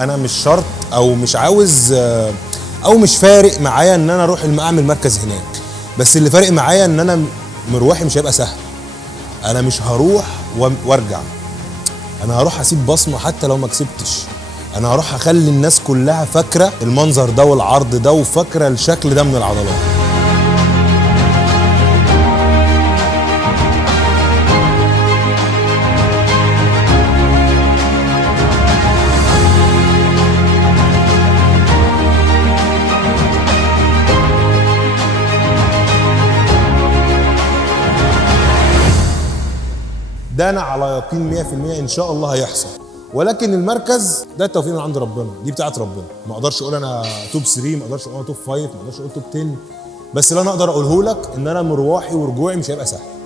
انا مش شرط او مش عاوز او مش فارق معايا ان انا اروح اعمل مركز هناك، بس اللي فارق معايا ان انا مروحي مش هيبقى سهل. انا مش هروح وارجع، انا هروح اسيب بصمه حتى لو ما كسبتش. انا هروح اخلي الناس كلها فاكره المنظر ده والعرض ده وفاكره الشكل ده من العضلات. ده انا على يقين 100% ان شاء الله هيحصل، ولكن المركز ده التوفيق من عند ربنا، دي بتاعت ربنا. ما اقدرش اقول انا توب 3، ما اقدرش اقول انا توب 5، ما اقدرش اقول توب 10، بس اللي انا اقدر اقوله لك ان انا مروحي ورجوعي مش هيبقى سهل.